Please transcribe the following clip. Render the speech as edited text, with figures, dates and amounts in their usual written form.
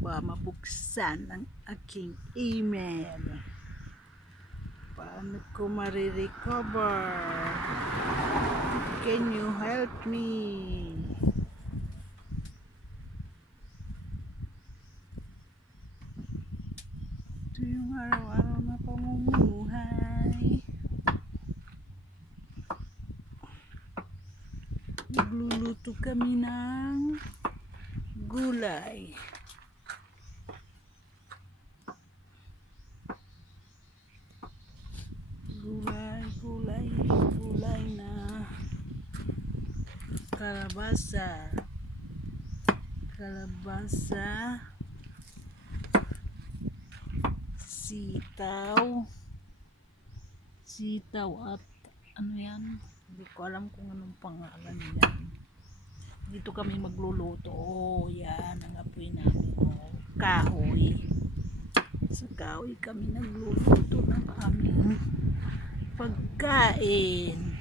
ba mabuksan ang aking email? Paano ko marirecover? Can you help me? Ito yung araw-araw na pamumuhay. Nagluluto kami ng gulay. Gulay na kalabasa, sitaw at ano yan, hindi ko alam kung anong pangalan yan. Dito kami magluluto. Yan ang apoy namin. Kahoy. Sa kahoy kami nagluluto ng aming pagkain.